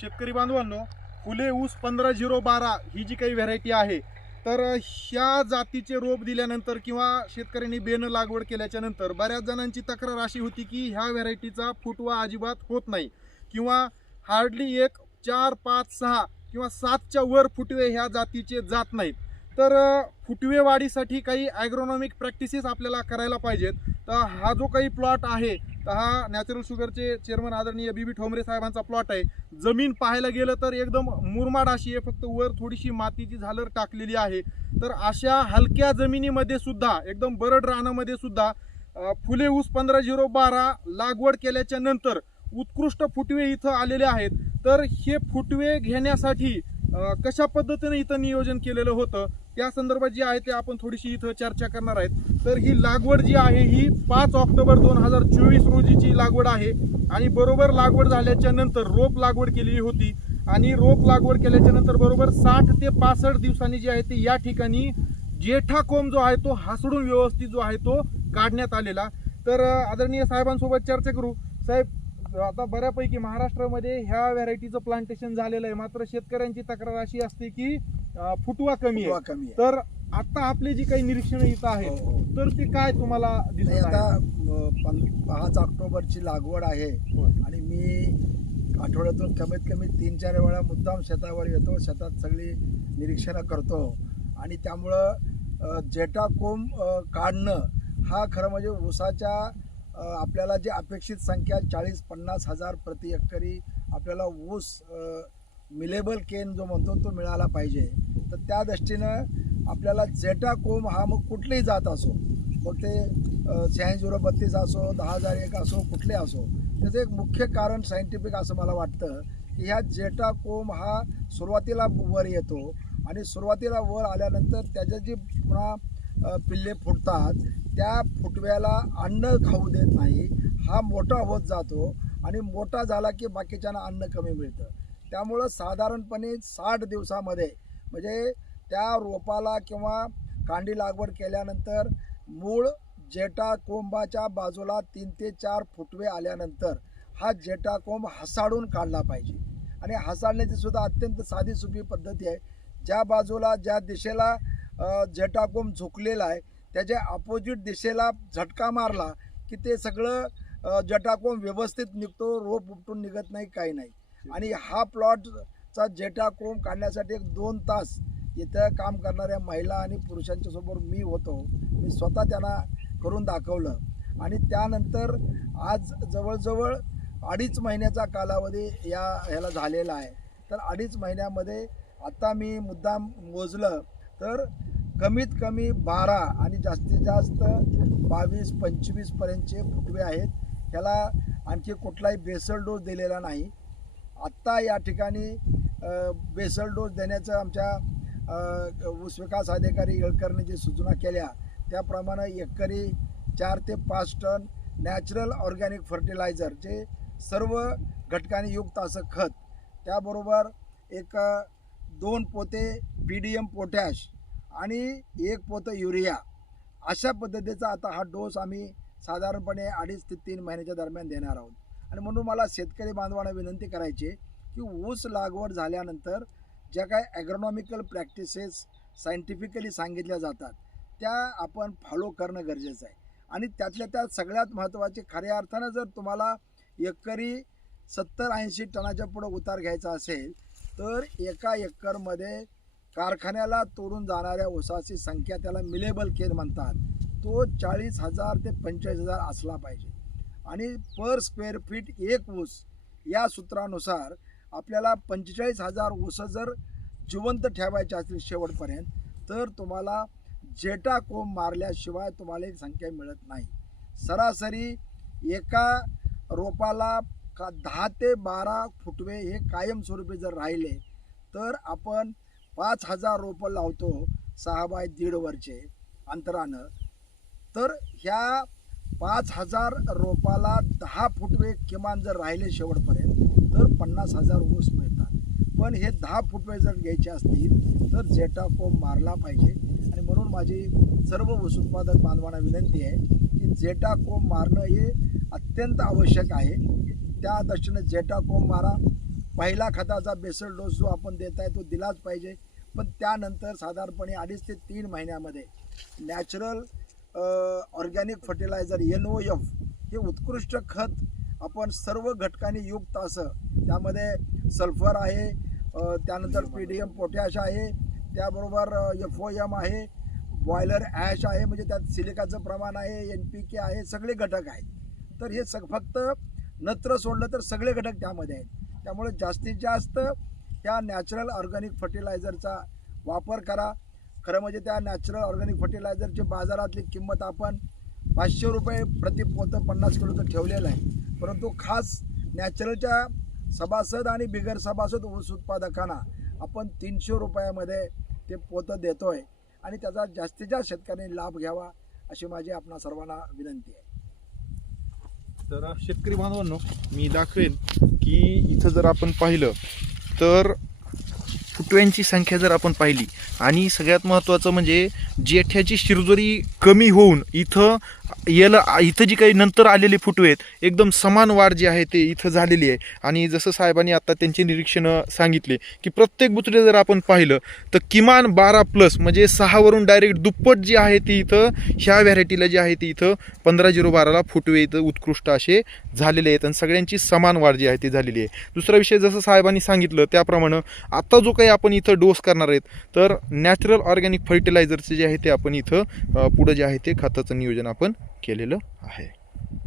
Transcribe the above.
शेतकरी बांधवांनो फुले ऊस पंधरा झिरो बारा ही जी काही व्हरायटी आहे तर ह्या जातीचे रोप दिल्यानंतर किंवा शेतकऱ्यांनी बेनं लागवड केल्याच्यानंतर बऱ्याच जणांची तक्रार अशी होती की ह्या व्हरायटीचा फुटवा अजिबात होत नाही. किंवा हार्डली एक चार पाच सहा किंवा सातच्या वर फुटवे ह्या जातीचे जात नाहीत. तर फुटवे वाढीसाठी काही ॲग्रोनॉमिक प्रॅक्टिसेस आपल्याला करायला पाहिजेत. तर हा जो काही प्लॉट आहे तर हा नॅचरल शुगरचे चेअरमन आदरणीय बी बी ठोंबरे साहेबांचा प्लॉट आहे. जमीन पाहायला गेलं तर एकदम मुरमाड अशी आहे फक्त वर थोडीशी मातीची झालर टाकलेली आहे. तर अशा हलक्या जमिनीमध्ये सुद्धा एकदम बरड रानामध्ये सुद्धा फुले ऊस पंधरा झिरो बारा लागवड केल्याच्यानंतर उत्कृष्ट फुटवे इथं आलेले आहेत. तर हे फुटवे घेण्यासाठी कशा पद्धतीने इथं नियोजन केलेलं होतं त्या संदर्भात जे आहे ते आपण थोडीशी इथं चर्चा करणार आहेत. तर ही लागवड जी आहे ही पाच ऑक्टोबर दोन हजार चोवीस रोजीची लागवड आहे. आणि बरोबर लागवड झाल्याच्यानंतर रोप लागवड केलेली होती. आणि रोप लागवड केल्याच्यानंतर बरोबर साठ ते पासष्ट दिवसांनी जे आहे ते या ठिकाणी जेठा कोंब जो आहे तो हासडून व्यवस्थित जो आहे तो काढण्यात आलेला. तर आदरणीय साहेबांसोबत चर्चा करू. साहेब आता बऱ्यापैकी महाराष्ट्रामध्ये ह्या व्हरायटीचं प्लांटेशन झालेलं आहे. मात्र शेतकऱ्यांची तक्रार अशी असते की फुटवा कमी आहे. कमी आहे. तर आता आपले जी काही निरीक्षण इथं हो, आहेत हो. तर ते काय तुम्हाला नाही दिसत आता आहे? अं, पं- पाच ऑक्टोबरची लागवड आहे. होय. आणि मी आठवड्यातून कमीत कमी तीन चार वेळा मुद्दाम शेतावर येतो शेतात सगळी निरीक्षणं करतो. आणि त्यामुळं अं, जेटा कोंब अं, काढणं हा खरं म्हणजे ऊसाच्या आपल्याला जी अपेक्षित संख्या चाळीस पन्नास हजार प्रति एकरी आपल्याला ऊस मिलेबल केन जो म्हणतो तो मिळाला पाहिजे. तर त्या दृष्टीनं आपल्याला जेटा कोम हा मग कुठलीही जात असो मग ते शहाऐंशी झिरो बत्तीस असो दहा हजार एक असो कुठले असो त्याचं एक मुख्य कारण सायंटिफिक असं मला वाटतं की ह्या जेटा कोम हा सुरुवातीला वर येतो आणि सुरुवातीला वर आल्यानंतर त्याच्या जी पुन्हा पिल्ले फुटतात. त्या फुटव्याला अन्न खाऊ देत नाही. हा मोठा होत जातो आणि मोठा झाला की बाकीच्यांना अन्न कमी मिळतं. त्यामुळं साधारणपणे साठ दिवसामध्ये म्हणजे त्या रोपाला किंवा कांडी लागवड केल्यानंतर मूळ जेटा कोंबाच्या बाजूला तीन ते चार फुटवे आल्यानंतर हा जेटा कोंब हसाडून काढला पाहिजे. आणि हसाडण्याची सुद्धा अत्यंत साधी सोपी पद्धती आहे. ज्या बाजूला ज्या दिशेला अ, झोकलेला झुकलेला आहे त्याच्या अपोजिट दिशेला झटका मारला की ते सगळं अ, व्यवस्थित निघतो रोप उपटून निघत नाही काही नाही. आणि हा प्लॉटचा जेटा काढण्यासाठी एक दोन तास इथं काम करणाऱ्या महिला आणि पुरुषांच्या समोर मी होतो. मी स्वतः त्यांना करून दाखवलं. आणि त्यानंतर आज जवळजवळ अडीच महिन्याचा कालावधी या ह्याला झालेला आहे. तर अडीच महिन्यामध्ये आत्ता मी मुद्दाम मोजलं तर कमीत कमी बारा आणि जास्तीत जास्त बावीस पंचवीसपर्यंतचे फुटवे आहेत. ह्याला आणखी कुठलाही बेसल डोस दिलेला नाही. आत्ता या ठिकाणी बेसल डोस देण्याचं आमच्या अ, विकास अधिकारी येळकरने जे सूचना केल्या त्याप्रमाणे एकरी चार ते पाच टन नॅचरल ऑर्गॅनिक फर्टिलायझर जे सर्व घटकांनी युक्त असं खत त्याबरोबर एक दोन पोते पी डी एम पोटॅश आणि एक पोतं युरिया. अशा पद्धतीचा आता हा डोस आम्ही साधारणपणे अडीच ते तीन महिन्याच्या दरम्यान देणार आहोत. आणि म्हणून मला शेतकरी बांधवांना विनंती करायची आहे की ऊस लागवड झाल्यानंतर ज्या काय ॲग्रोनॉमिकल प्रॅक्टिसेस सायंटिफिकली सांगितल्या जातात त्या आपण फॉलो करणं गरजेचं आहे. आणि त्यातल्या त्यात सगळ्यात महत्त्वाचे खऱ्या अर्थानं जर तुम्हाला एकरी सत्तर ऐंशी टनाच्या पुढं उतार घ्यायचा असेल तर एका एकरमध्ये कारखान्याला तोडून जाणाऱ्या ऊसाची संख्या त्याला मिलेबल केर म्हणतात. तो चाळीस हजार ते पंचेचाळीस हजार असला पाहिजे. आणि पर स्क्वेअर फीट एक ऊस या सूत्रानुसार आपल्याला पंचेचाळीस हजार ऊस जर जिवंत ठेवायचे असतील शेवटपर्यंत तर तुम्हाला जेटा कोंब मारल्याशिवाय तुम्हाला एक संख्या मिळत नाही. सरासरी एका रोपाला का दहा ते बारा फुटवे हे कायमस्वरूपी जर राहिले तर आपण पाच हजार रोपं लावतो सहा बाय दीड वरचे अंतरानं. तर ह्या पाच हजार रोपाला दहा फुटवे किमान जर राहिले शेवटपर्यंत तर पन्नास हजार ऊस मिळतात. पण हे दहा फुटवे जर घ्यायचे असतील तर जेटा कोंब मारला पाहिजे. आणि म्हणून माझी सर्व ऊस उत्पादक बांधवांना विनंती आहे की जेटा कोंब मारणं हे अत्यंत आवश्यक आहे. त्या दृष्टीने जेटा कोंब मारा. पहिला खताचा बेसल डोस जो आपण देत आहे तो दिलाच पाहिजे. पण त्यानंतर साधारणपणे अडीच ते तीन महिन्यामध्ये natural organic fertilizer N O F हे उत्कृष्ट खत आपण सर्व घटकांनी युक्त असं त्यामध्ये सल्फर आहे त्यानंतर पी डी एम पोटॅश आहे त्याबरोबर एफ ओ एम आहे बॉयलर ॲश आहे म्हणजे त्यात सिलिकाचं प्रमाण आहे एन पी के आहे सगळे घटक आहेत. तर हे सग फक्त नत्र सोडलं तर सगळे घटक त्यामध्ये आहेत. त्यामुळे जास्तीत जास्त या नॅचरल ऑर्गॅनिक फर्टिलायझरचा वापर करा. खरं म्हणजे त्या नॅचरल ऑर्गॅनिक फर्टिलायझरची बाजारातली किंमत आपण पाचशे रुपये प्रति पोतं पन्नास किलोचं ठेवलेलं आहे. परंतु खास नॅचरलच्या सभासद आणि बिगर सभासद ऊस उत्पादकांना आपण तीनशे रुपयामध्ये ते पोतं देतो आहे आणि त्याचा जास्तीत जास्त शेतकऱ्यांनी लाभ घ्यावा अशी माझी आपणा सर्वांना विनंती आहे. तर शेतकरी बांधवांनो मी दाखवेन की इथं जर आपण पाहिलं तर फुटव्यांची संख्या जर आपण पाहिली आणि सगळ्यात महत्त्वाचं म्हणजे जेठ्याची शिरजोरी कमी होऊन इथं याला इथं जी काही नंतर आलेले फुटवे आहेत एकदम समान वाढ जी आहे ते इथं झालेली आहे. आणि जसं साहेबांनी आता त्यांचे निरीक्षणं सांगितले की प्रत्येक बुचडे जर आपण पाहिलं तर किमान बारा प्लस म्हणजे सहावरून डायरेक्ट दुप्पट जी आहे ती इथं ह्या व्हॅरायटीला जी आहे ती इथं पंधरा झिरो बाराला फुटवे इथं उत्कृष्ट असे झालेले आहेत. आणि सगळ्यांची समान वाढ जी आहे ती झालेली आहे. दुसरा विषय जसं साहेबांनी सांगितलं त्याप्रमाणे आता जो काही आपण इथं डोस करणार आहेत तर नॅचरल ऑर्गॅनिक फर्टिलायझरचे जे आहे ते आपण इथं पुढं जे आहे ते खताचं नियोजन आपण केलेलं आहे.